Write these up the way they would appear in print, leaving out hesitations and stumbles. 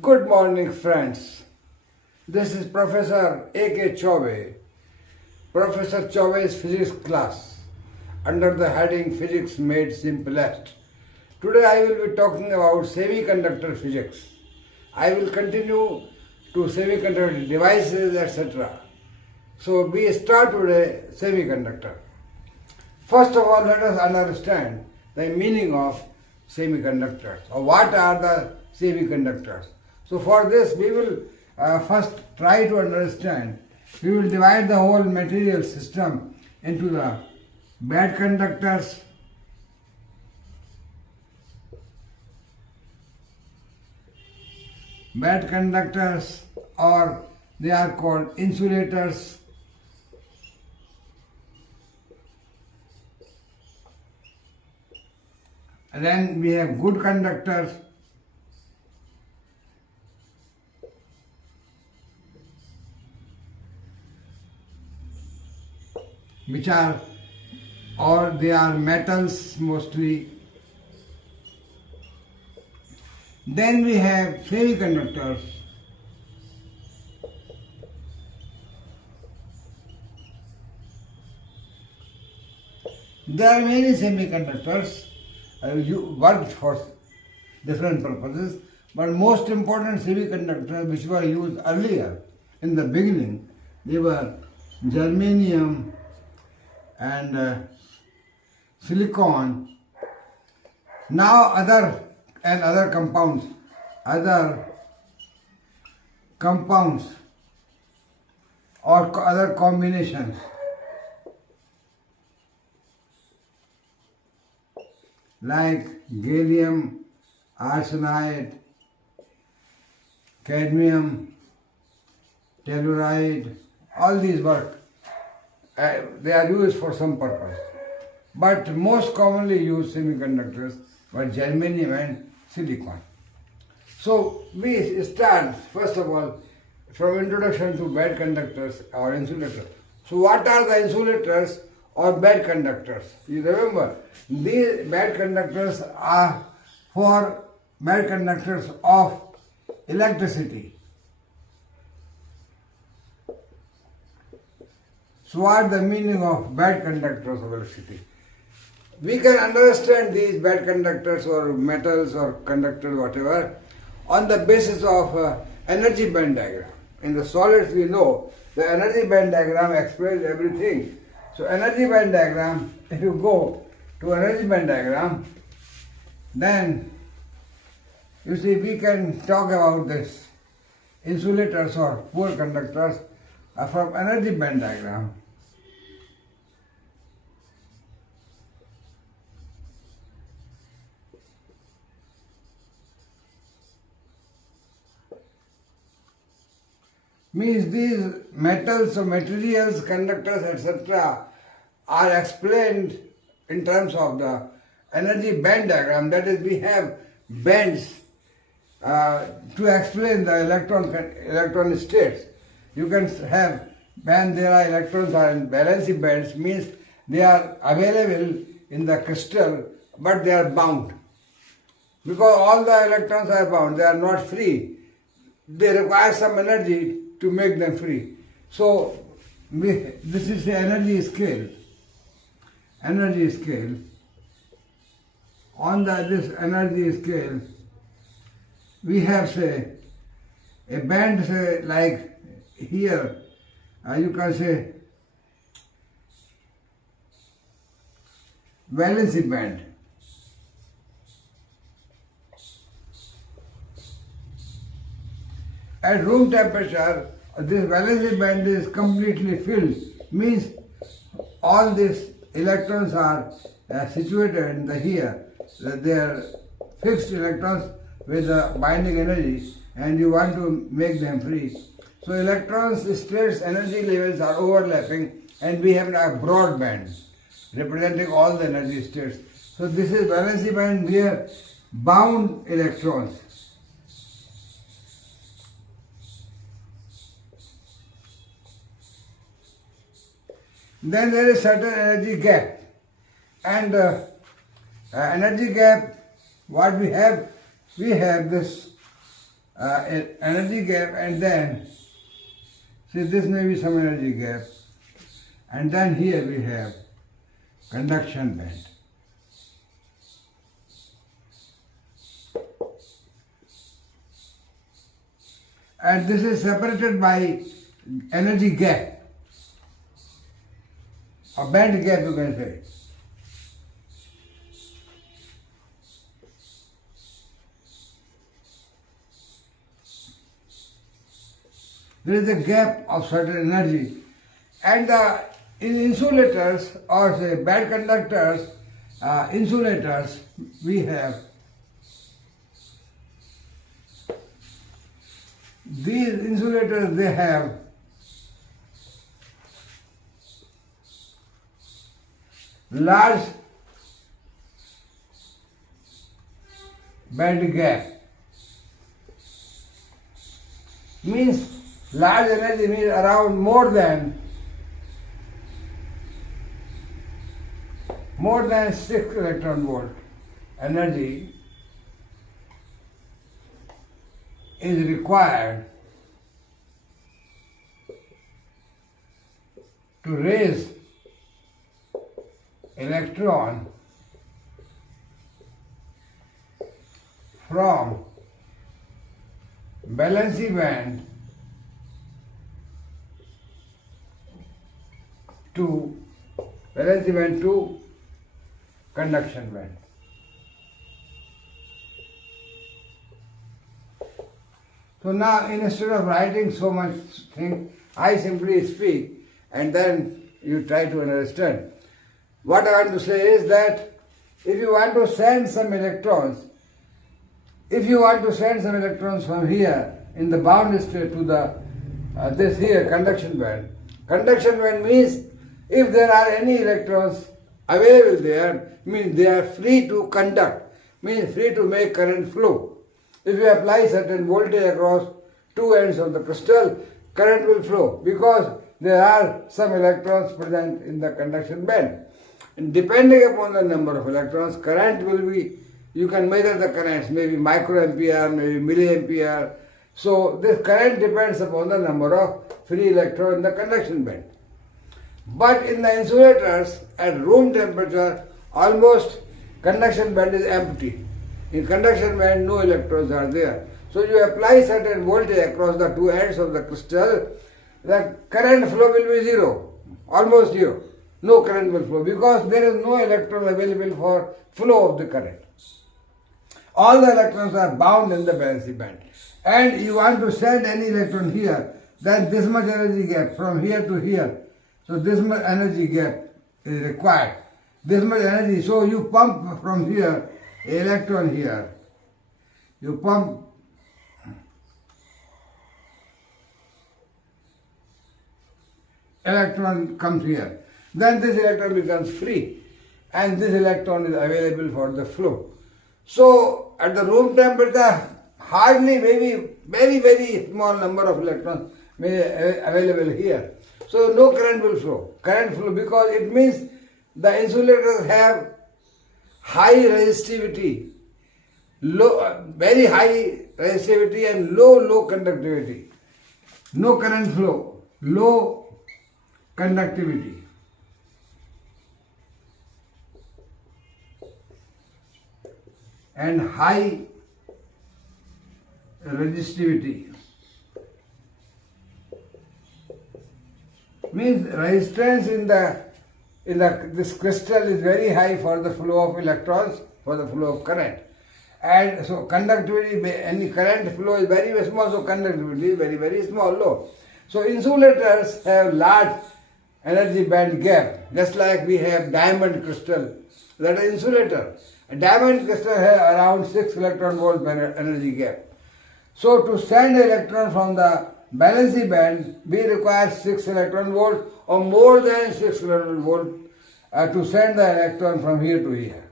Good morning, friends. This is Professor A.K.Chaubey, Professor Chaubey's physics class under the heading Physics Made Simplest. Today I will be talking about semiconductor physics. I will continue to semiconductor devices, etc. So we start today semiconductor. First of all, let us understand the meaning of semiconductors, or what are the semiconductors. So for this we will first try to understand. We will divide the whole material system into the bad conductors, or they are called insulators, and then we have good conductors, which are, or they are metals mostly. Then we have semiconductors. There are many semiconductors worked for different purposes, but most important semiconductors which were used earlier in the beginning, they were germanium and silicon. Now other compounds or other combinations like gallium arsenide, cadmium telluride, all these work. They are used for some purpose, but most commonly used semiconductors were germanium and silicon. So we start first of all from introduction to bad conductors or insulators. So what are the insulators or bad conductors? You remember, these bad conductors are for bad conductors of electricity. So what is the meaning of bad conductors of electricity? We can understand these bad conductors or metals or conductors, whatever, on the basis of energy band diagram. In the solids we know the energy band diagram explains everything. So energy band diagram, if you go to energy band diagram, then you see we can talk about this insulators or poor conductors from energy band diagram. Means these metals or materials, conductors, etc. are explained in terms of the energy band diagram. That is, we have bands to explain the electron states. You can have band, there are electrons are in valency bands, means they are available in the crystal, but they are bound. Because all the electrons are bound, they are not free. They require some energy to make them free. So this is the energy scale. Energy scale. On this energy scale, we have, say, a band, say, like here, you can say valency band. At room temperature, this valency band is completely filled, means all these electrons are situated in the here. They are fixed electrons with the binding energy, and you want to make them free. So electrons, states, energy levels are overlapping, and we have a broad band representing all the energy states. So this is valency band where bound electrons. Then there is certain energy gap, and energy gap, what we have this energy gap, and then see this may be some energy gap, and then here we have conduction band. And this is separated by energy gap, a band gap you can say. There is a gap of certain energy, and in insulators or say bad conductors, insulators, we have these insulators, they have large band gap. Means large energy means around more than 6 electron volt energy is required to raise electron from valency band to conduction band. So now instead of writing so much thing, I simply speak and then you try to understand. What I want to say is that if you want to send some electrons, from here in the bound state to the this here conduction band. Conduction band means if there are any electrons available there, means they are free to conduct, means free to make current flow. If you apply certain voltage across two ends of the crystal, current will flow because there are some electrons present in the conduction band. And depending upon the number of electrons, current will be, you can measure the currents, maybe microampere, maybe milliampere. So this current depends upon the number of free electrons in the conduction band. But in the insulators at room temperature, almost conduction band is empty. In conduction band, no electrons are there. So you apply certain voltage across the two ends of the crystal, the current flow will be zero, almost zero. No current will flow because there is no electron available for flow of the current. All the electrons are bound in the valency band. And you want to send any electron here, then this much energy gap from here to here. So this much energy gap is required. This much energy. So you pump from here electron here. You pump electron comes here. Then this electron becomes free and this electron is available for the flow. So at the room temperature, hardly, maybe very, very small number of electrons may be available here. So no current will flow. Current flow because it means the insulators have high resistivity, very high resistivity and low conductivity. No current flow, low conductivity. And high resistivity. Means resistance in this crystal is very high for the flow of electrons, for the flow of current. And so conductivity, any current flow is very, very small, so conductivity is very, very small, low. So insulators have large energy band gap, just like we have diamond crystal, that is insulator. A diamond crystal has around 6 electron volt energy gap. So to send an electron from the valency band, we require 6 electron volt or more than 6 electron volt to send the electron from here to here.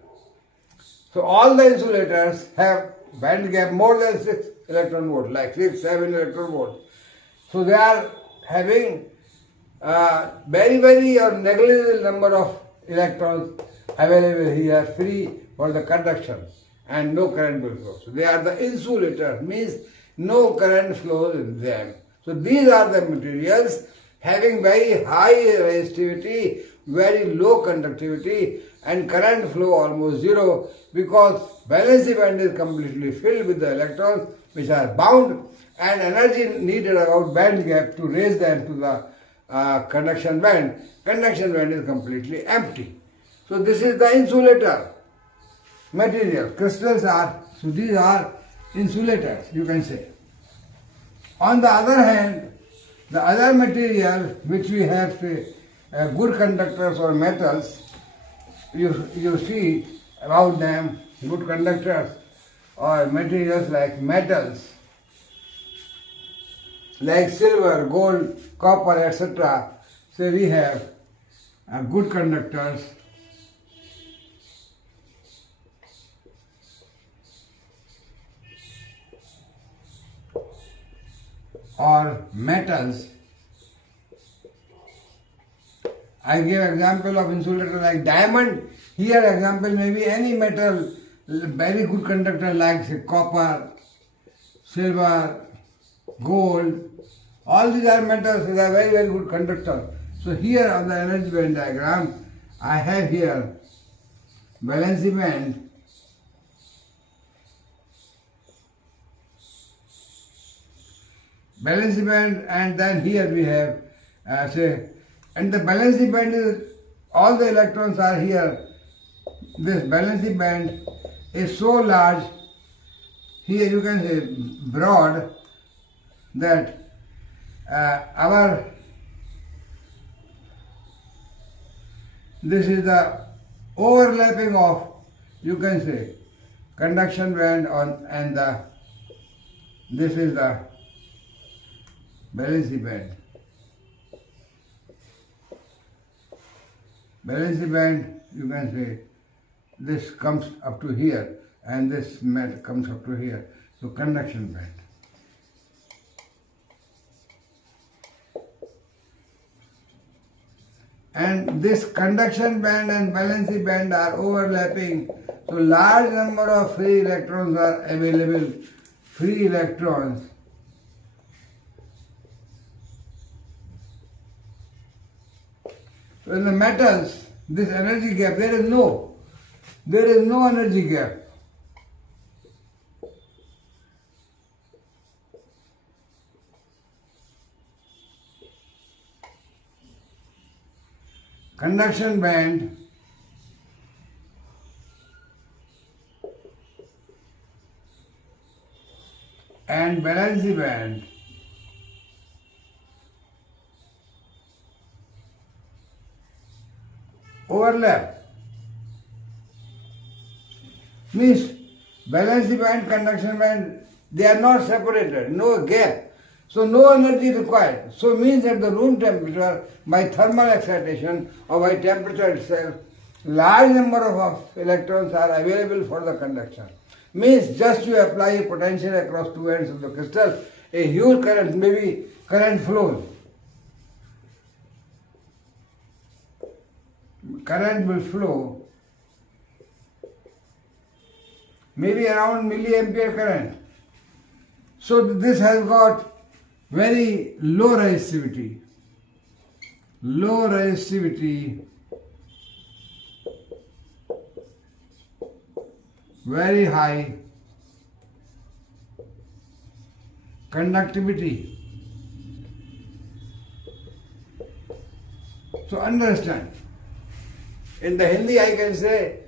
So all the insulators have band gap more than 6 electron volt, like 6, 7 electron volt. So they are having very, very or negligible number of electrons available here, free for the conduction, and no current will flow. So they are the insulator, means no current flows in them. So these are the materials having very high resistivity, very low conductivity, and current flow almost zero, because valency band is completely filled with the electrons which are bound, and energy needed about band gap to raise them to the conduction band. Conduction band is completely empty. So this is the insulator material. Crystals are, so these are insulators, you can say. On the other hand, the other material which we have, say, good conductors or metals, you see about them, good conductors or materials like metals, like silver, gold, copper, etc. So we have good conductors. Or metals. I give example of insulator like diamond. Here example may be any metal, very good conductor like say, copper, silver, gold. All these are metals, they are very good conductors. So here on the energy band diagram, I have here valency band, and then here we have and the valency band is, all the electrons are here. This valency band is so large, here you can say broad, that this is the overlapping of, you can say, conduction band on, and this is the valency band. Valency band, you can say, this comes up to here and this comes up to here. So conduction band. And this conduction band and valency band are overlapping. So large number of free electrons are available. Free electrons. So in the metals, this energy gap, there is no energy gap. Conduction band and valency band overlap. Means valency band, conduction band, they are not separated, no gap. So no energy required. So means at the room temperature, by thermal excitation or by temperature itself, large number of electrons are available for the conduction. Means just you apply a potential across two ends of the crystal, a huge current, maybe current flows. Current will flow, maybe around milliampere current. So this has got very low resistivity, very high conductivity. So understand, in the Hindi I can say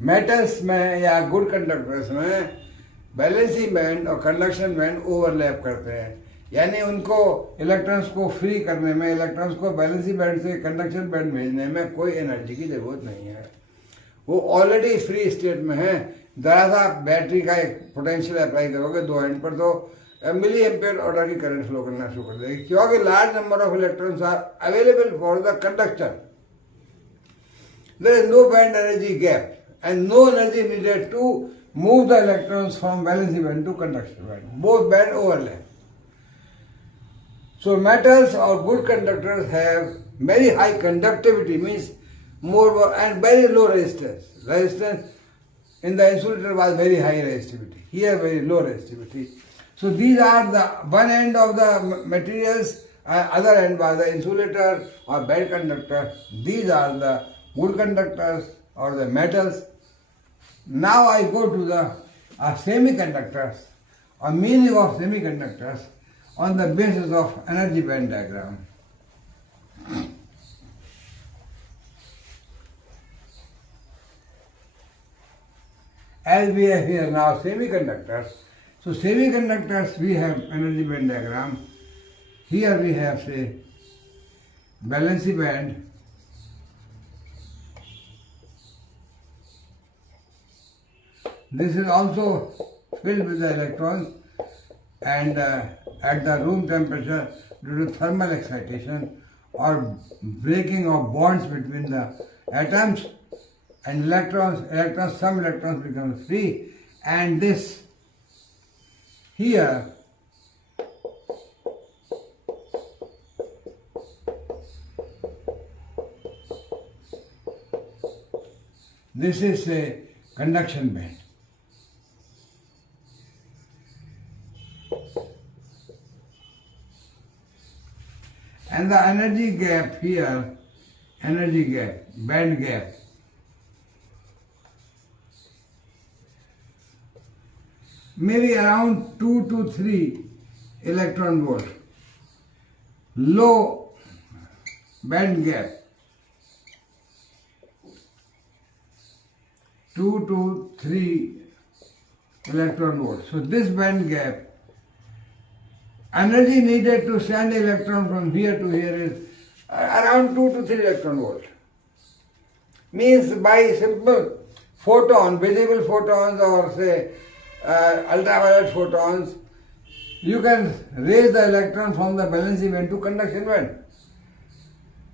metals में या good conductors में valency band और conduction band overlap करते हैं, यानी उनको electrons को free करने में, इलेक्ट्रॉन्स को बैलेंसी बैंड से कंडक्शन बैंड भेजने में कोई एनर्जी की जरूरत नहीं है, वो ऑलरेडी फ्री स्टेट में है। जरा सा बैटरी का एक पोटेंशियल अप्लाई करोगे दो एंड पर तो मिली एम्पियर ऑर्डर की करंट फ्लो करना शुरू कर देगी, क्योंकि large number of electrons are available for the conductor. There is no band energy gap and no energy needed to move the electrons from valency band to conduction band. Both band overlap. So metals or good conductors have very high conductivity, means more and very low resistance. Resistance in the insulator was very high resistivity, here very low resistivity. So these are the one end of the materials, other end was the insulator or bad conductor. These are the good conductors or the metals. Now I go to the semiconductors or meaning of semiconductors on the basis of energy band diagram. As we have here now semiconductors, so semiconductors we have energy band diagram. Here we have say valency band, this is also filled with the electrons, and at the room temperature due to thermal excitation or breaking of bonds between the atoms and electrons, some electrons become free, and this here this is a conduction band. And the energy gap here, energy gap, band gap, maybe around 2 to 3 electron volt. Low band gap, 2 to 3 electron volt. So this band gap, energy needed to send electron from here to here is around 2 to 3 electron volt. Means by simple photon, visible photons or say ultraviolet photons, you can raise the electron from the valency band to conduction band.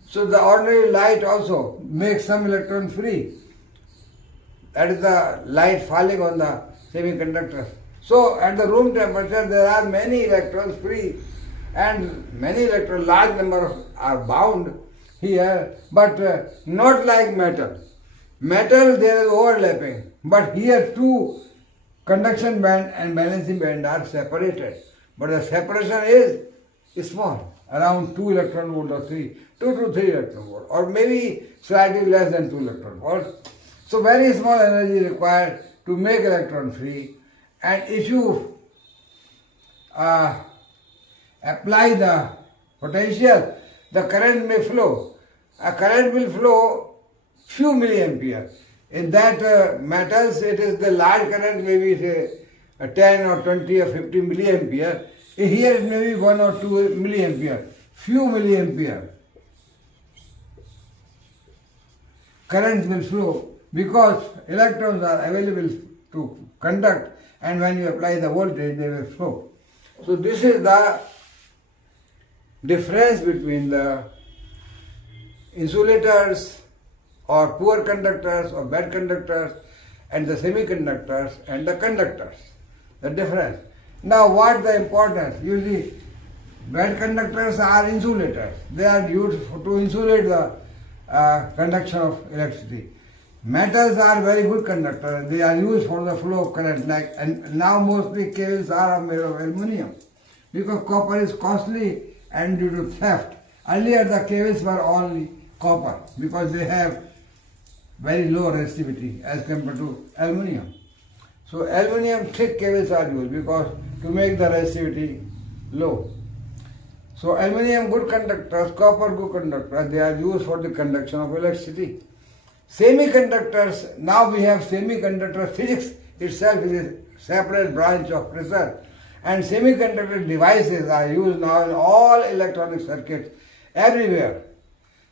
So the ordinary light also makes some electron free. That is the light falling on the semiconductors. So at the room temperature there are many electrons free and many electrons, large number are bound here, but not like metal. Metal there is overlapping, but here two conduction band and balancing band are separated. But the separation is small, around 2 electron volt or 2 to 3 electron volt, or maybe slightly less than 2 electron volt. So very small energy required to make electron free. And if you apply the potential, the current may flow. A current will flow few milliampere. In that metals, it is the large current, maybe say 10 or 20 or 50 milliampere. Here it may be 1 or 2 milliampere, few milliampere. Current will flow because electrons are available to conduct, and when you apply the voltage, they will flow. So this is the difference between the insulators or poor conductors or bad conductors and the semiconductors and the conductors. The difference. Now what the importance? You see, bad conductors are insulators. They are used to insulate the conduction of electricity. Metals are very good conductors. They are used for the flow of current. And now mostly cables are made of aluminum because copper is costly and due to theft. Earlier the cables were only copper because they have very low resistivity as compared to aluminum. So aluminum thick cables are used because to make the resistivity low. So aluminum good conductors, copper good conductors, they are used for the conduction of electricity. Semiconductors, now we have semiconductor physics itself is a separate branch of research. And semiconductor devices are used now in all electronic circuits everywhere.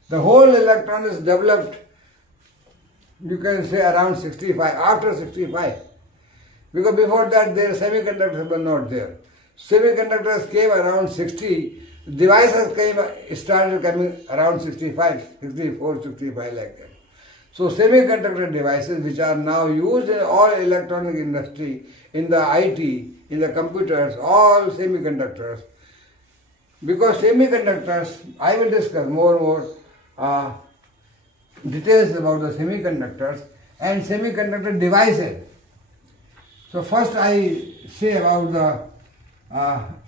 The whole electron is developed, you can say around 65, after 65. Because before that their semiconductors were not there. Semiconductors came around 60, devices started coming around 65, 64, 65 like that. So semiconductor devices which are now used in all electronic industry, in the IT, in the computers, all semiconductors. Because semiconductors, I will discuss more and more details about the semiconductors, and semiconductor devices. So first I say about the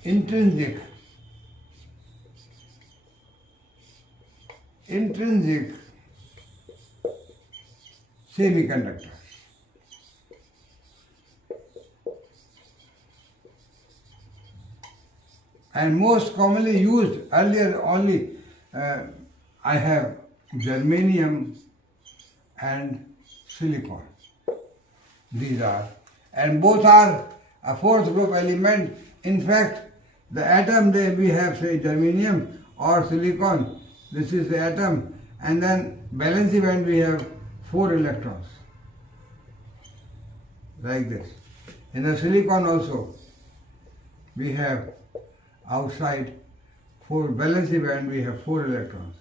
intrinsic semiconductor. And most commonly used, earlier only I have germanium and silicon. These are, and both are a fourth group element. In fact, the atom there we have, say, germanium or silicon. This is the atom, and then valence band we have 4 electrons, like this. In the silicon also we have outside 4 valence band, we have 4 electrons.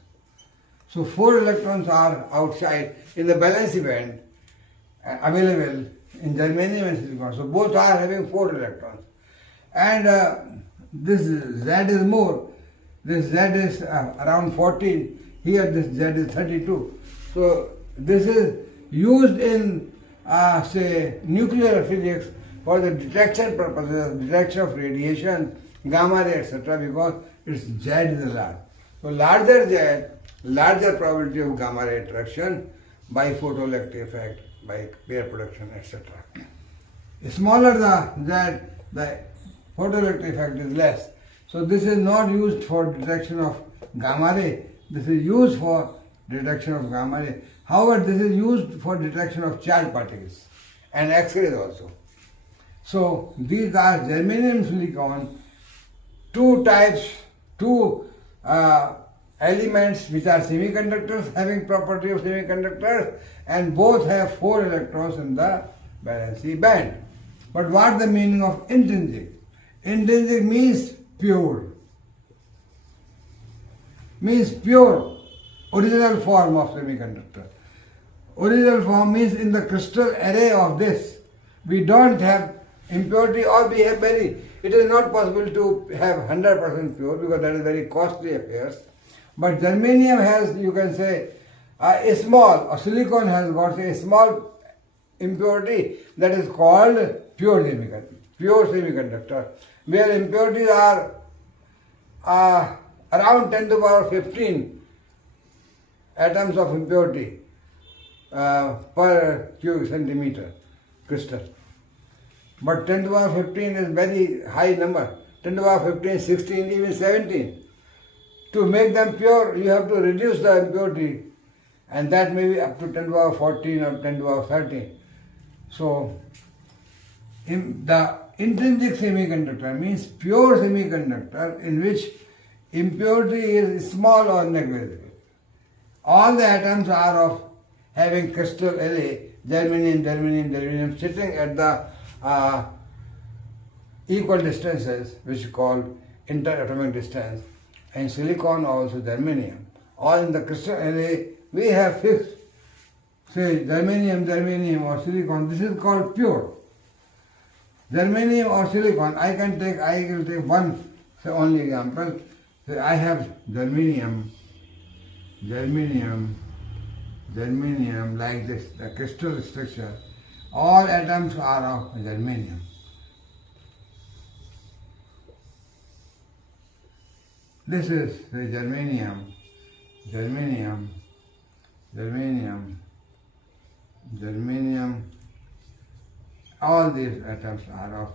So 4 electrons are outside in the valence band available in germanium and silicon. So both are having 4 electrons. And this Z is more. This Z is around 14. Here this Z is 32. So this is used in say nuclear physics for the detection purposes, detection of radiation, gamma ray, etc. because its Z is large. So larger Z, larger probability of gamma ray attraction by photoelectric effect, by pair production, etc. Smaller the Z, the photoelectric effect is less. So this is not used for detection of gamma ray. This is used for detection of gamma ray. However, this is used for detection of charged particles and X-rays also. So these are germanium silicon, two types, two elements which are semiconductors, having property of semiconductors, and both have 4 electrons in the valence band. But what the meaning of intrinsic? Intrinsic means pure. Means pure, original form of semiconductor. Original form means in the crystal array of this, we don't have impurity, or we have very, it is not possible to have 100% pure because that is very costly affairs. But germanium has, you can say, a small, or silicon has got a small impurity that is called pure semiconductor, where impurities are around 10 to the power 15 atoms of impurity per cubic centimeter crystal. But 10 to the power 15 is very high number. 10 to the power 15, 16, even 17. To make them pure, you have to reduce the impurity, and that may be up to 10 to the power 14 or 10 to the power 13. So, the intrinsic semiconductor means pure semiconductor in which impurity is small or negligible. All the atoms are of having crystal array, germanium, sitting at the equal distances, which is called interatomic distance, and silicon also germanium. All in the crystal array we have fixed, say germanium or silicon. This is called pure. Germanium or silicon, I will take one only example. Say I have germanium like this, the crystal structure. All atoms are of germanium. This is the germanium, all these atoms are of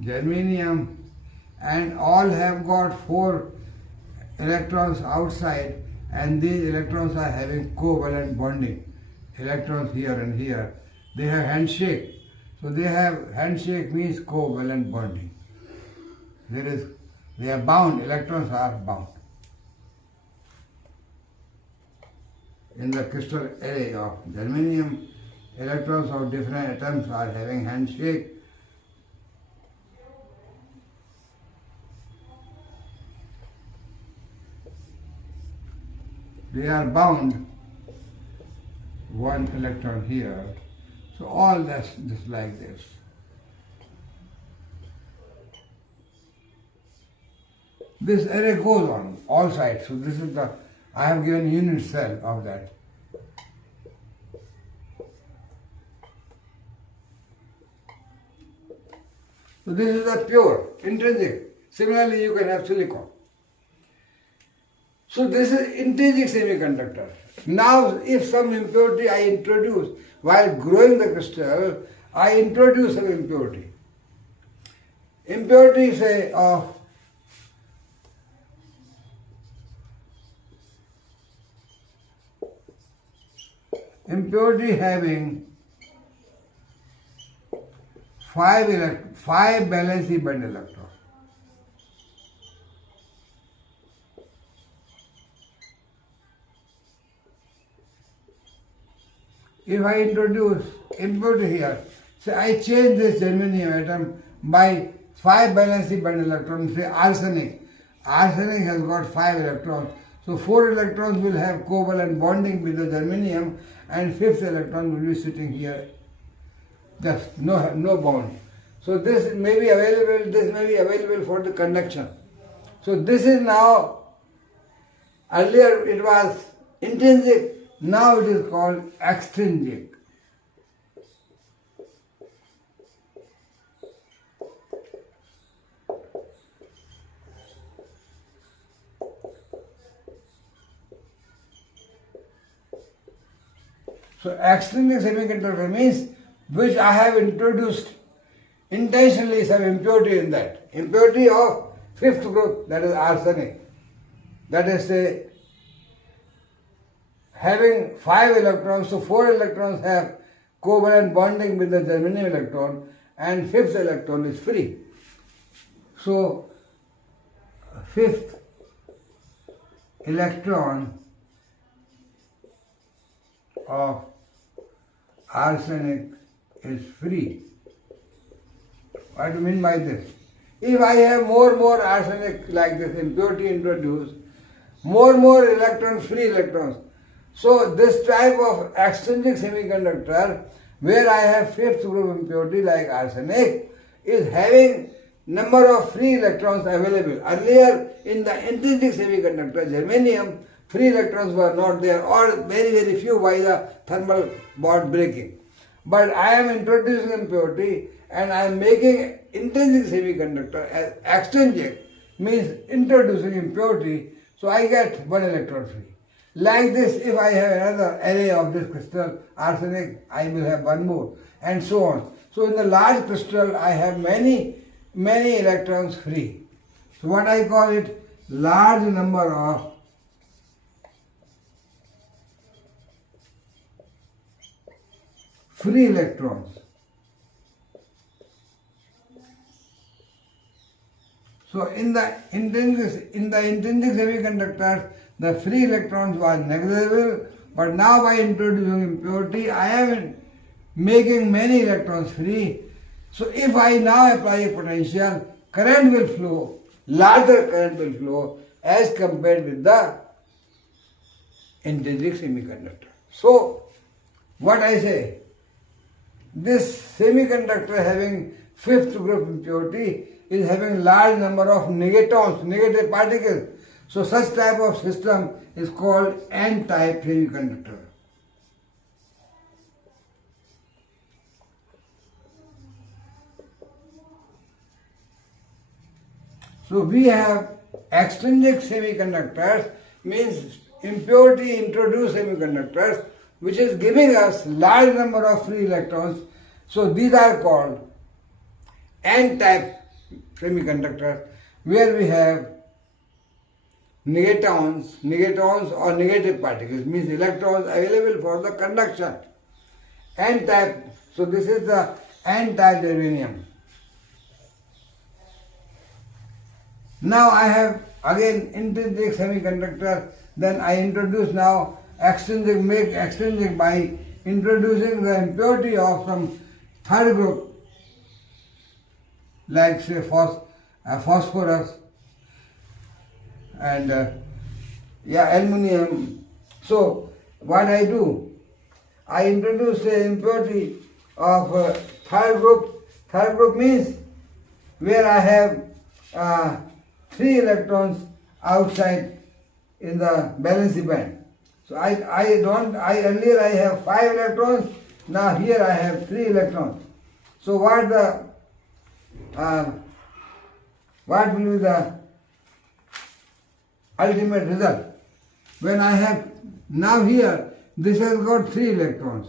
germanium, and all have got 4 electrons outside, and these electrons are having covalent bonding. Electrons here and here. They have handshake. So they have handshake means covalent bonding. They are bound, electrons are bound. In the crystal array of germanium, electrons of different atoms are having handshake. They are bound, one electron here. So all this like this. This array goes on all sides. So this is I have given unit cell of that. So this is a pure, intrinsic. Similarly, you can have silicon. So this is intrinsic semiconductor. Now, if some impurity I introduce while growing the crystal, I introduce some impurity. Impurity, say, of impurity having 5 valence band electrons. If I introduce impurity here, say I change this germanium atom by 5 valence band electrons, say arsenic. Arsenic has got 5 electrons. So 4 electrons will have covalent bonding with the germanium and 5th electron will be sitting here. Just no bond. So this may be available for the conduction. So this is now, earlier it was intrinsic, now it is called extrinsic. So extrinsic semiconductor means which I have introduced intentionally some impurity in that. Impurity of 5th group, that is arsenic. That is, say, having 5 electrons, so 4 electrons have covalent bonding with the germanium electron and 5th electron is free. So 5th electron of arsenic is free. What do you mean by this? If I have more arsenic like this impurity introduced, more electrons, free electrons. So this type of extrinsic semiconductor where I have 5th group impurity like arsenic is having number of free electrons available. Earlier in the intrinsic semiconductor germanium, free electrons were not there or very few by the thermal bond breaking. But I am introducing impurity and I am making intrinsic semiconductor as extrinsic, means introducing impurity, so I get 1 electron free. Like this, if I have another array of this crystal, arsenic, I will have 1 more, and so on. So in the large crystal, I have many electrons free. So what I call it, large number of free electrons. So in the intrinsic semiconductors, the free electrons were negligible, but now by introducing impurity, I am making many electrons free. So if I now apply a potential, current will flow, larger current will flow as compared with the intrinsic semiconductor. So what I say, this semiconductor having 5th group impurity is having large number of negatons, negative particles. So such type of system is called N-type semiconductor. So we have extrinsic semiconductors, means impurity introduced semiconductors, which is giving us large number of free electrons. So these are called N-type semiconductors, where we have negatons or negative particles, means electrons available for the conduction. N-type, so this is the N-type germanium. Now I have again intrinsic semiconductor, then I introduce now extrinsic, make extrinsic by introducing the impurity of some 3rd group, like say phosphorus and aluminum. So what I do, I introduce the impurity of 3rd group. 3rd group means where I have 3 electrons outside in the valence band. So earlier I have 5 electrons, now here I have 3 electrons. So what the what will be the ultimate result? When I have, now here, this has got 3 electrons.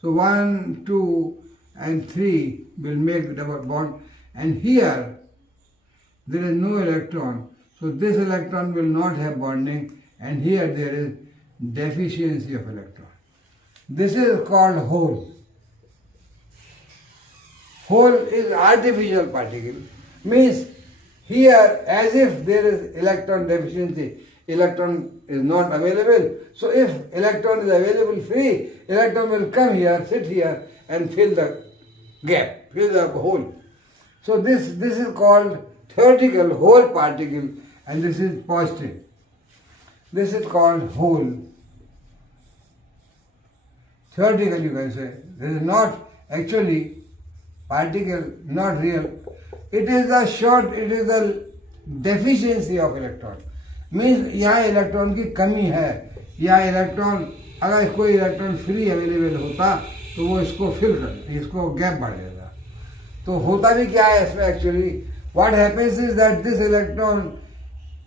So 1, 2 and 3 will make double bond, and here there is no electron. So this electron will not have bonding, and here there is deficiency of electron. This is called hole. Hole is artificial particle. Means here, as if there is electron deficiency, electron is not available. So if electron is available free, electron will come here, sit here and fill the gap, fill the hole. So this is called theoretical hole particle, and this is positive. This is called hole. Theoretical, you can say. This is not actually particle, not real. It is the deficiency of electron. Means यहाँ electron की कमी है, या electron, अगर कोई electron free available होता तो वो इसको फिल कर, इसको गैप बढ़ जाता. तो होता भी क्या है इसमें actually, what happens is that this electron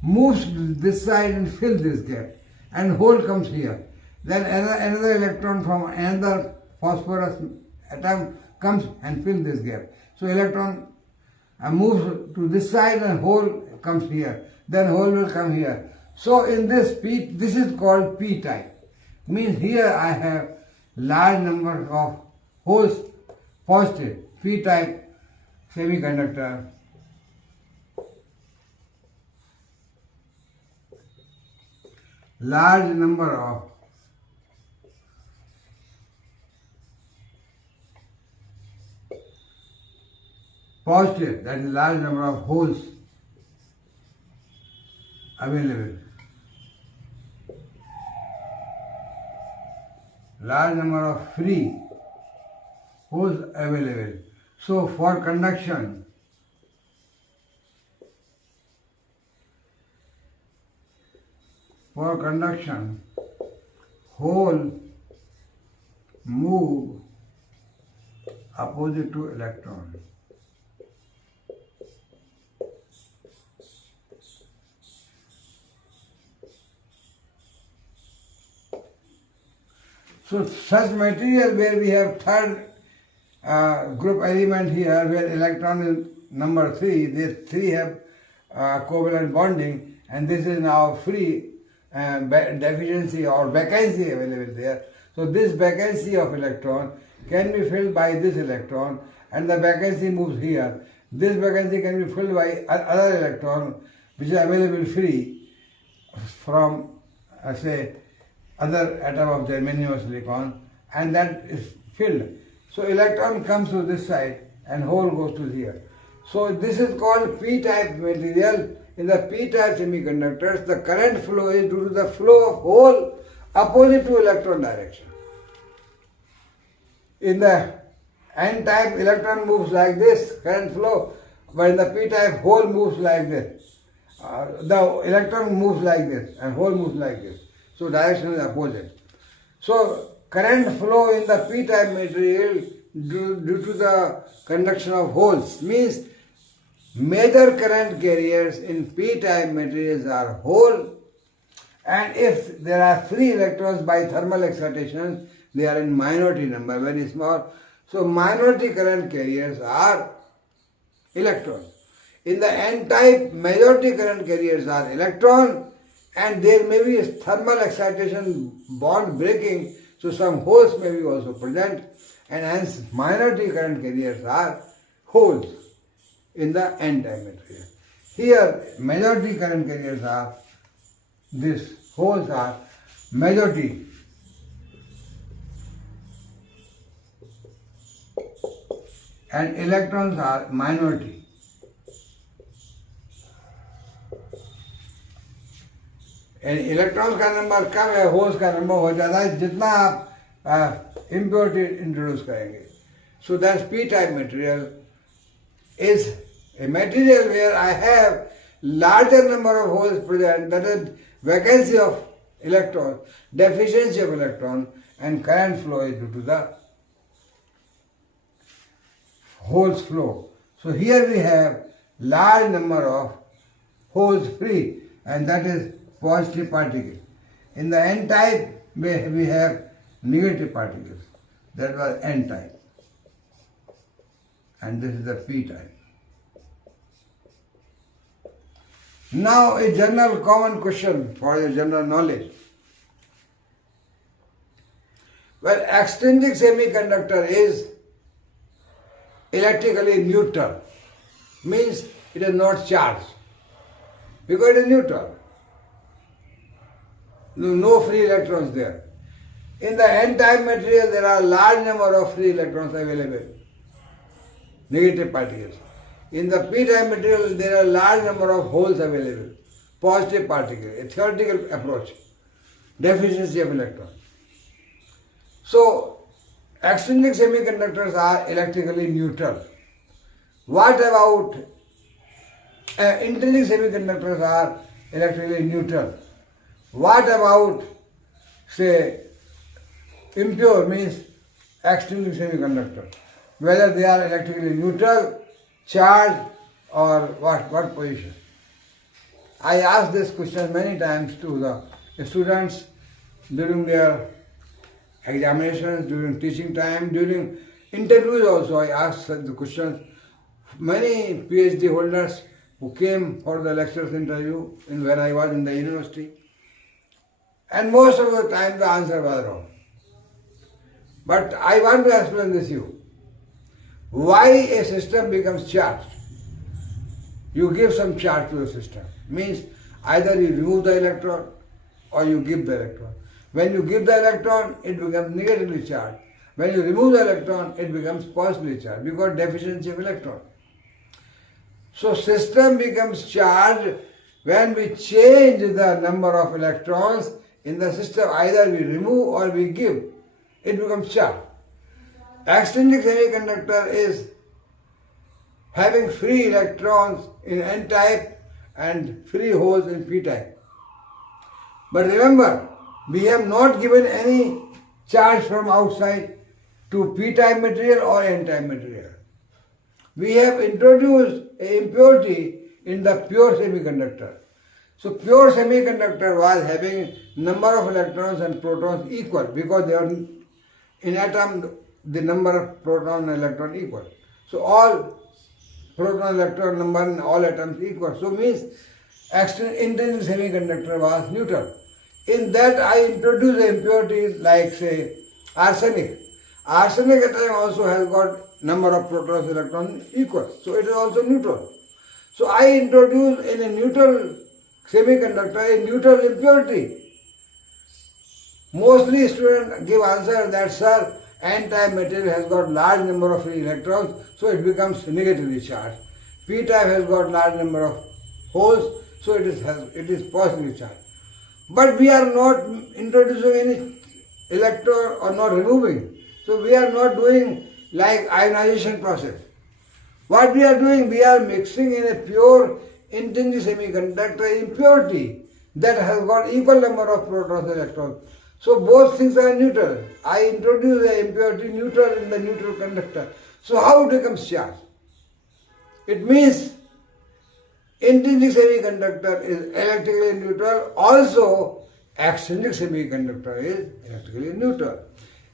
moves this side and fill this gap, and hole comes here. Then another electron from another phosphorus atom comes and fills this gap. So electron moves to this side and hole comes here. Then hole will come here. So in this P, this is called P type. Means here I have large number of holes, positive, P type semiconductor. Large number of positive, that is large number of holes available. Large number of free holes available. So for conduction, hole move opposite to electron. So such material where we have third group element here, where electron is number 3, these 3 have covalent bonding, and this is now free deficiency or vacancy available there. So this vacancy of electron can be filled by this electron, and the vacancy moves here. This vacancy can be filled by other electron which is available free from say other atom of germanium or silicon, and that is filled. So electron comes to this side and hole goes to here. So this is called P-type material. In the P-type semiconductors, the current flow is due to the flow of hole opposite to electron direction. In the N-type, electron moves like this, current flow, but in the P-type, hole moves like this. The electron moves like this and hole moves like this. So direction is opposite. So current flow in the P-type material due to the conduction of holes means major current carriers in P-type materials are hole, and if there are free electrons by thermal excitation, they are in minority number, very small. So minority current carriers are electrons. In the N-type, majority current carriers are electron, and there may be a thermal excitation bond breaking, so some holes may be also present, and hence minority current carriers are holes in the N-type material. Here majority current carriers are, these holes are majority. And electrons are minority. Electrons का number कम है, holes का number हो जाता है जितना आप impurity introduce करेंगे. So that's P type material is a material where I have larger number of holes present, that is vacancy of electron, deficiency of electron, and current flow is due to the holes flow. So here we have large number of holes free, and that is positive particle. In the n-type, we have negative particles. That was n-type. And this is the p-type. Now a general common question for your general knowledge. Well, extrinsic semiconductor is electrically neutral. Means it is not charged. Because it is neutral. No free electrons there. In the n-type material, there are large number of free electrons available. Negative particles. In the p-type material, there are large number of holes available. Positive particles. A theoretical approach. Deficiency of electrons. So, extrinsic semiconductors are electrically neutral. What about intrinsic semiconductors are electrically neutral? What about, say, impure means extrinsic semiconductor? Whether they are electrically neutral, charged, or what position? I asked this question many times to the students during their examinations, during teaching time, during interviews also. I asked the questions. Many PhD holders who came for the lectures interview when I was in the university, and most of the time the answer was wrong. But I want to explain this to you. Why a system becomes charged? You give some charge to the system. Means either you remove the electron or you give the electron. When you give the electron, it becomes negatively charged. When you remove the electron, it becomes positively charged because deficiency of electron. So system becomes charged when we change the number of electrons in the system. Either we remove or we give, it becomes charged. Extrinsic semiconductor is having free electrons in n-type and free holes in p-type. But remember, we have not given any charge from outside to p-type material or n-type material. We have introduced an impurity in the pure semiconductor. So pure semiconductor was having number of electrons and protons equal because they are in atom the number of proton and electron equal. So all proton electron number in all atoms equal. So means intrinsic semiconductor was neutral. In that I introduced impurities like say arsenic. Arsenic atom also has got number of protons and electrons equal. So it is also neutral. So I introduced in a neutral semiconductor a neutral impurity. Mostly students give answer that sir, n-type material has got large number of free electrons, so it becomes negatively charged. P-type has got large number of holes, so it is positively charged. But we are not introducing any electron or not removing. So we are not doing like ionization process. What we are doing, we are mixing in a pure intrinsic semiconductor impurity that has got equal number of protons and electrons. So both things are neutral. I introduce the impurity neutral in the neutral conductor. So how it becomes charged? It means intrinsic semiconductor is electrically neutral. Also, extrinsic semiconductor is electrically neutral.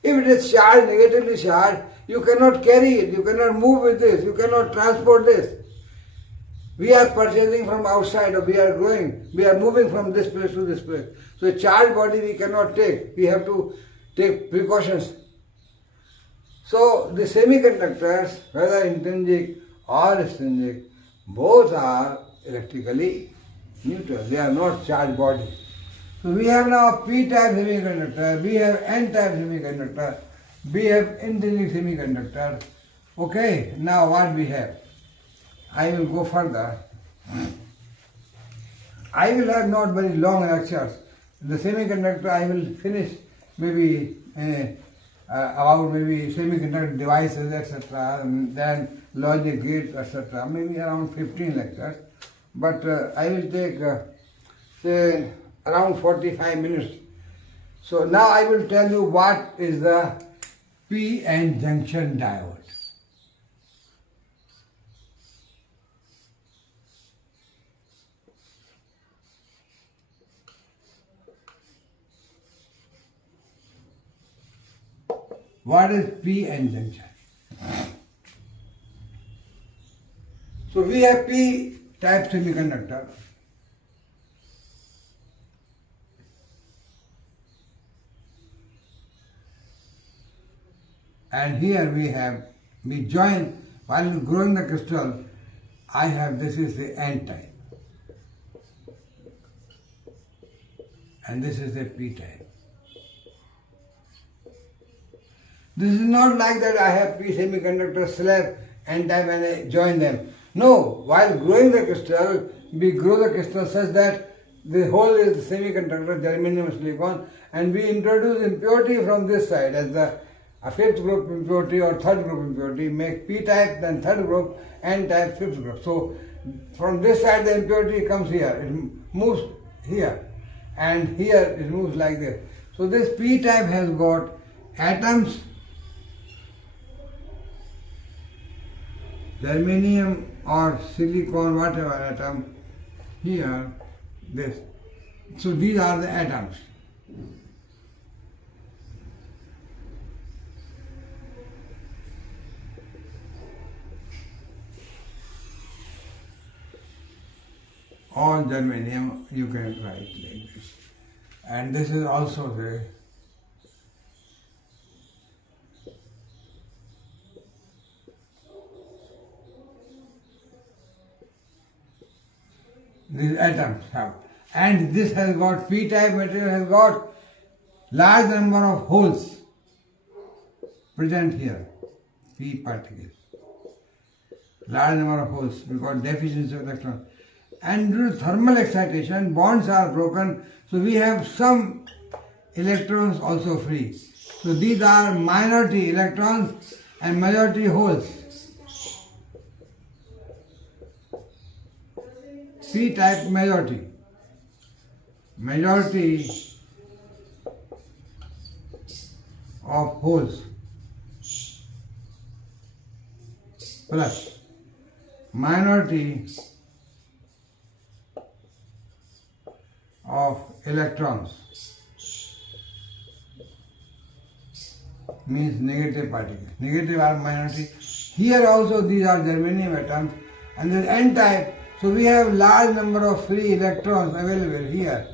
If it is charged, negatively charged, you cannot carry it, you cannot move with this, you cannot transport this. We are purchasing from outside or we are moving from this place to this place. So a charged body we cannot take. We have to take precautions. So the semiconductors, whether intrinsic or extrinsic, both are electrically neutral. They are not charged bodies. So we have now p-type semiconductor, we have n-type semiconductor, we have intrinsic semiconductor. Okay, now what we have? I will go further. I will have not very long lectures. The semiconductor I will finish maybe about maybe semiconductor devices, etc. and then logic gates, etc. Maybe around 15 lectures. But I will take say around 45 minutes. So now I will tell you what is the p-n junction diode. What is p-n junction? So we have p-type semiconductor. And here we join, while growing the crystal, this is the n-type. And this is the p-type. This is not like that I have p semiconductor slab n-type and I join them. No, while growing the crystal, we grow the crystal such that the whole is the semiconductor, germanium silicon, and we introduce impurity from this side as a fifth group impurity or third group impurity, make p-type, then third group, n-type, fifth group. So from this side the impurity comes here, it moves here, and here it moves like this. So this p-type has got atoms, germanium or silicon, whatever atom, here, this. So these are the atoms. All germanium you can write like this. And this is also the these atoms have. And this has got, p-type material has got large number of holes present here, p particles. Large number of holes because deficiency of electrons. And due to thermal excitation, bonds are broken, so we have some electrons also free. So these are minority electrons and majority holes. P-type majority. Majority of holes plus minority of electrons means negative particles. Negative are minority. Here also these are germanium atoms, and then n-type. So we have large number of free electrons available here.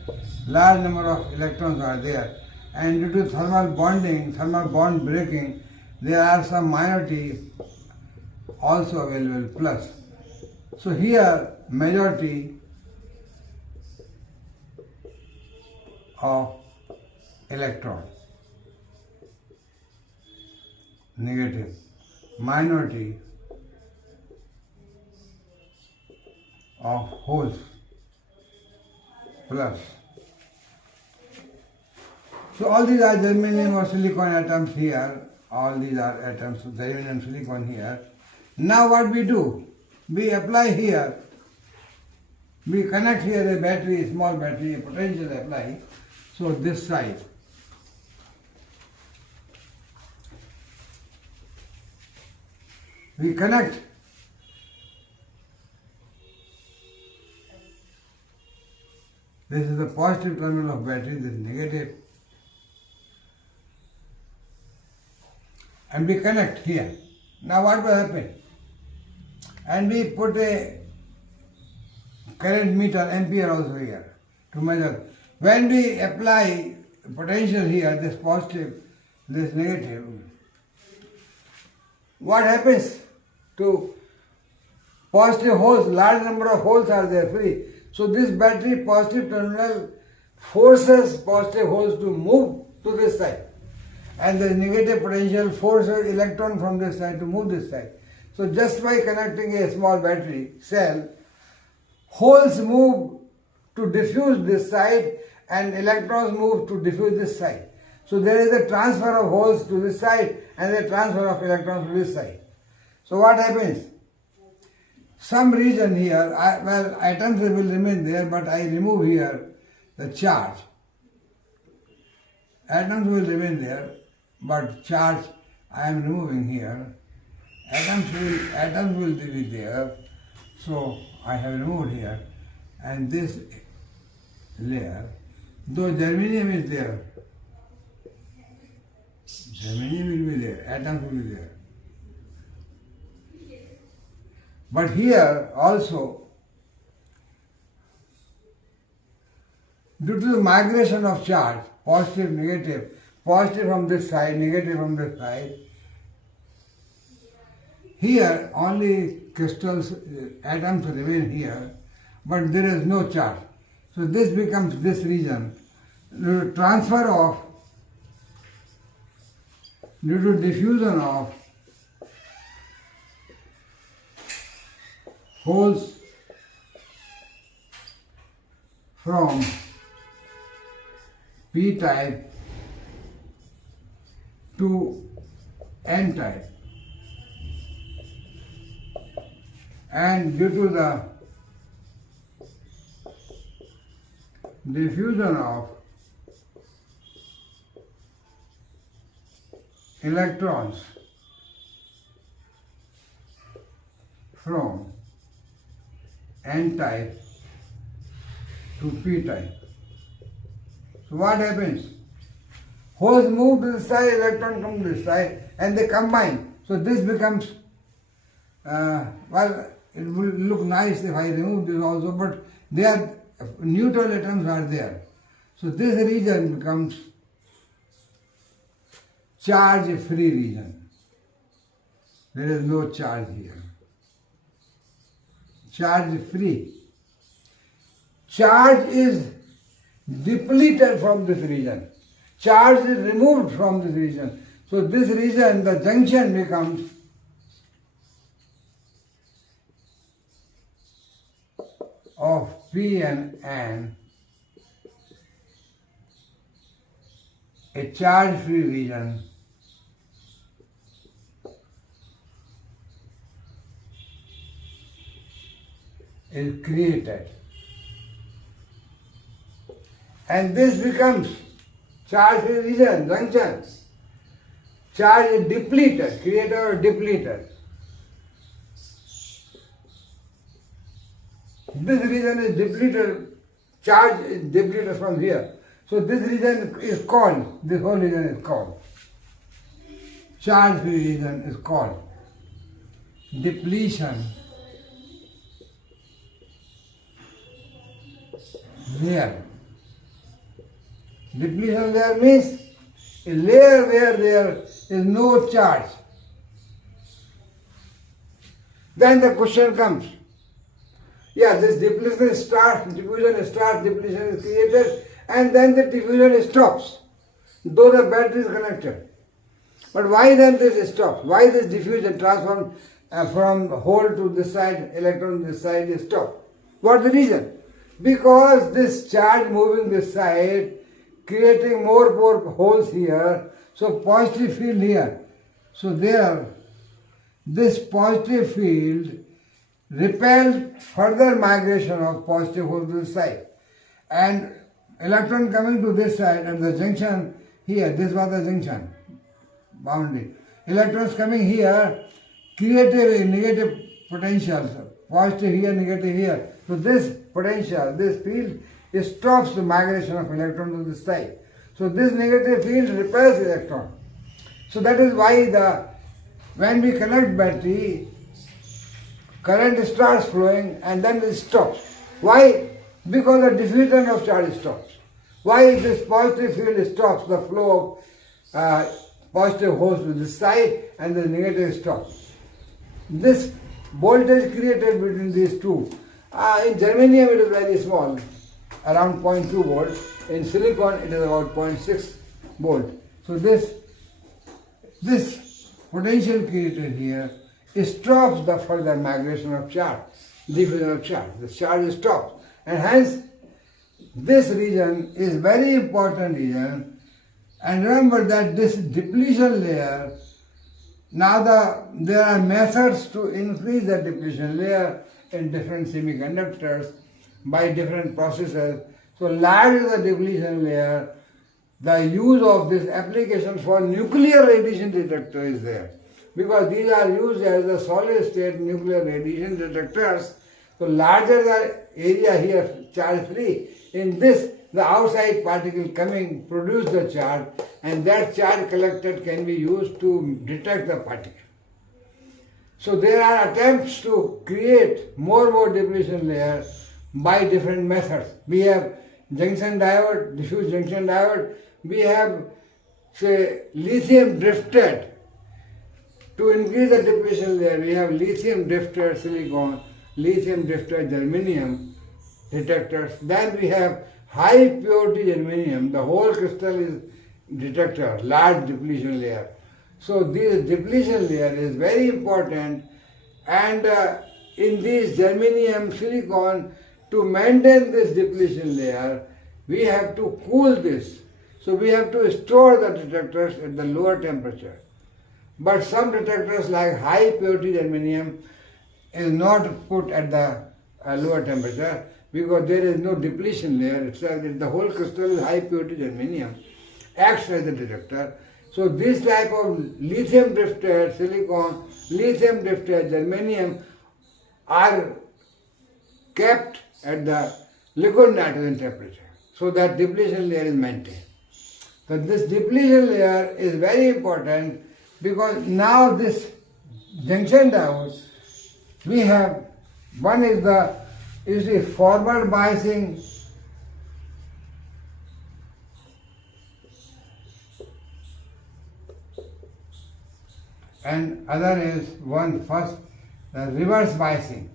Large number of electrons are there, and due to thermal bonding, thermal bond breaking, there are some minority also available plus. So here majority of electrons, negative, minority of holes, plus. So all these are germanium or silicon atoms here, all these are atoms, germanium silicon here. Now what we do? We apply here, we connect here a battery, small battery, a potential apply. So this side, we connect this is the positive terminal of battery, this is negative, and we connect here. Now what will happen? And we put a current meter, ampere also here to measure. When we apply potential here, this positive, this negative, what happens to positive holes? Large number of holes are there free. So this battery positive terminal forces positive holes to move to this side, and the negative potential forces electron from this side to move this side. So just by connecting a small battery cell, holes move to diffuse this side and electrons move to diffuse this side. So there is a transfer of holes to this side and a transfer of electrons to this side. So what happens? Some region here, atoms will remain there, but I remove here the charge. Atoms will remain there, but charge I am removing here. Atoms will be there, so I have removed here, and this layer, though germanium is there, Germanium will be there, atoms will be there. But here also, due to the migration of charge, positive from this side, negative from this side, here only crystals, atoms remain here, but there is no charge. So this becomes this region. Due to transfer of, due to diffusion of holes from P type to N type, and due to the diffusion of electrons from N type to P type. So what happens? Holes move to the side, electron come to the side, and they combine. So this becomes, well, it will look nice if I remove this also, but they are, neutral atoms are there. So this region becomes charge-free region. There is no charge here. Charge-free. Charge is depleted from this region. Charge is removed from this region. So this region, the junction becomes of P and N, a charge-free region is created. And this becomes charge-free region, junction. Charge is depleted, created or depleted. This region is depleted, charge is depleted from here. So this region is called, this whole region is called, charge-free region is called depletion layer. Depletion layer means a layer where there is no charge. Then the question comes, yeah, this depletion starts, diffusion starts, depletion is created, and then the diffusion stops, though the battery is connected. But why then this stops? Why this diffusion transformed from hole to this side, electron to this side is stopped? What the reason? Because this charge moving this side, creating more holes here, so positive field here. So there, this positive field repelled further migration of positive holes to this side. And electron coming to this side and the junction here, this was the junction, boundary. Electrons coming here created a negative potential, positive here, negative here. So this potential, this field, it stops the migration of electron to this side. So this negative field repels electron. So that is why when we connect battery, current starts flowing and then it stops. Why? Because the diffusion of charge stops. Why this positive field stops the flow of positive holes to this side and the negative stops. This voltage created between these two. In germanium it is very small, around 0.2 volt. In silicon it is about 0.6 volt. So this potential created here stops the further migration of charge, diffusion of charge. The charge stops, and hence this region is very important region. And remember that this depletion layer, now there are methods to increase the depletion layer in different semiconductors by different processes. So large is the depletion layer, the use of this application for nuclear radiation detector is there. Because these are used as the solid state nuclear radiation detectors So larger the area here, charge free, in this the outside particle coming produce the charge, and that charge collected can be used to detect the particle. So there are attempts to create more depletion layer by different methods. We have junction diode, diffuse junction diode. We have, say, lithium drifted. To increase the depletion layer, we have lithium drifted silicon, lithium drifted germanium detectors. Then we have high purity germanium. The whole crystal is detector, large depletion layer. So this depletion layer is very important, and in this germanium silicon, to maintain this depletion layer, we have to cool this. So we have to store the detectors at the lower temperature. But some detectors like high purity germanium is not put at the lower temperature because there is no depletion layer. It's the whole crystal is high purity germanium, acts as a detector. So this type of lithium drifted silicon, lithium drifted germanium are kept at the liquid nitrogen temperature so that depletion layer is maintained. So this depletion layer is very important because now this junction diode, we have, one is the forward biasing and other is first the reverse biasing.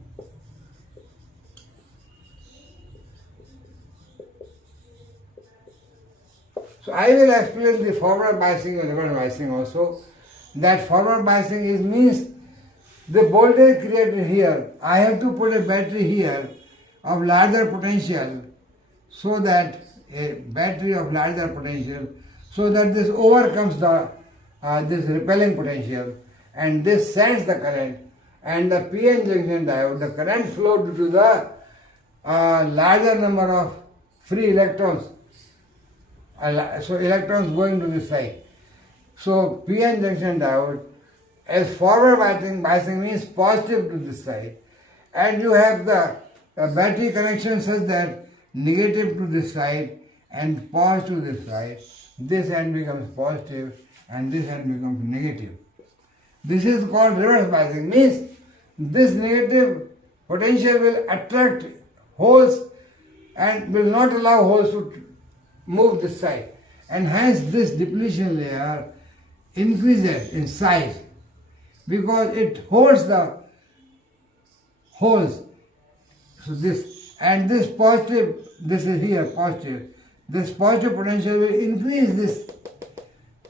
So I will explain the forward biasing and reverse biasing also. That forward biasing means the voltage created here, I have to put a battery here of larger potential, so that a battery of larger potential, so that this overcomes the this repelling potential, and this sends the current, and the PN junction diode, the current flow due to the larger number of free electrons, so electrons going to this side. So PN junction diode, as forward biasing means positive to this side, and you have the battery connection such that negative to this side and positive to this side. This end becomes positive and this end becomes negative. This is called reverse biasing, means this negative potential will attract holes and will not allow holes to move this side, and hence this depletion layer increases in size because it holds the holes. So this and this positive, this is here positive, this positive potential will increase this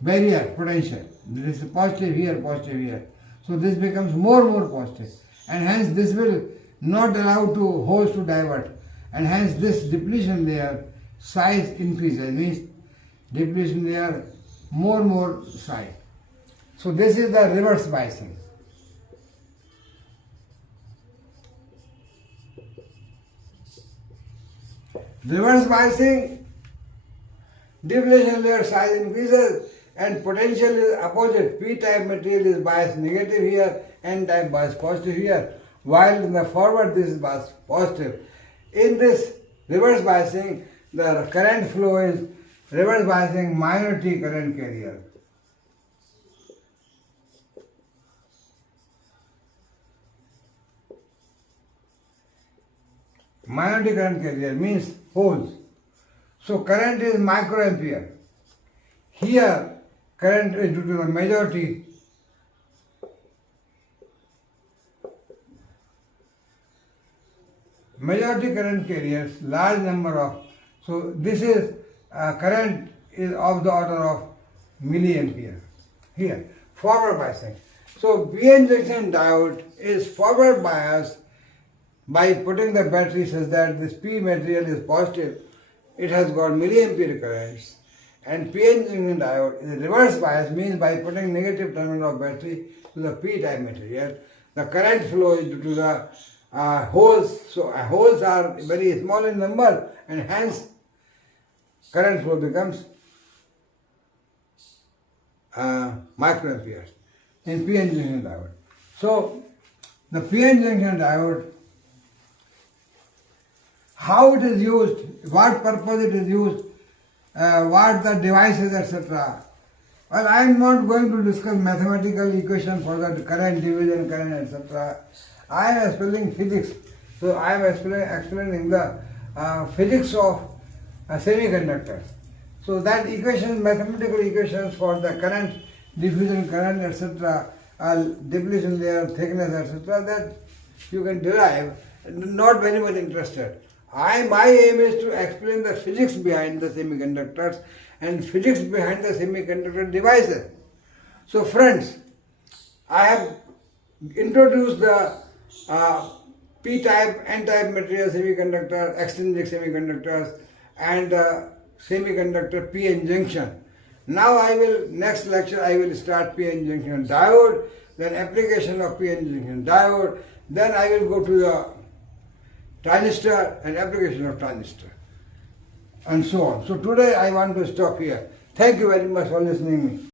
barrier potential. This is positive here, positive here. So this becomes more positive, and hence this will not allow to holes to divert, and hence this depletion layer size increases, means depletion layer more size. So this is the reverse biasing. Reverse biasing, depletion layer size increases and potential is opposite. P-type material is biased negative here, N-type biased positive here, while in the forward this is biased positive. In this reverse biasing, the current flow is reverse biasing minority current carrier. Minority current carrier means holes. So current is microampere. Here current is due to the majority current carriers, large number of, so this is current is of the order of milliampere. Here, forward biasing. So PN junction diode is forward biased by putting the battery such that this P material is positive, it has got milliampere currents, and PN junction diode is reverse bias, means by putting negative terminal of battery to the P-type material, the current flow is due to the holes. So holes are very small in number, and hence current flow becomes microamperes in PN junction diode. So the PN junction diode how it is used, what purpose it is used, what the devices, etc. Well, I am not going to discuss mathematical equation for the current, division, current, etc. I am explaining physics. So I am explaining the physics of semiconductors. So that equation, mathematical equations for the current, diffusion, current, etc., depletion layer, thickness, etc., that you can derive. Not very much interested. My aim is to explain the physics behind the semiconductors and physics behind the semiconductor devices. So friends, I have introduced the P-type, N-type material semiconductor, extrinsic semiconductors, and semiconductor p-n junction. Now next lecture I will start p-n junction diode, then application of p-n junction diode, then I will go to the transistor and application of transistor, and so on. So today I want to stop here. Thank you very much for listening to me.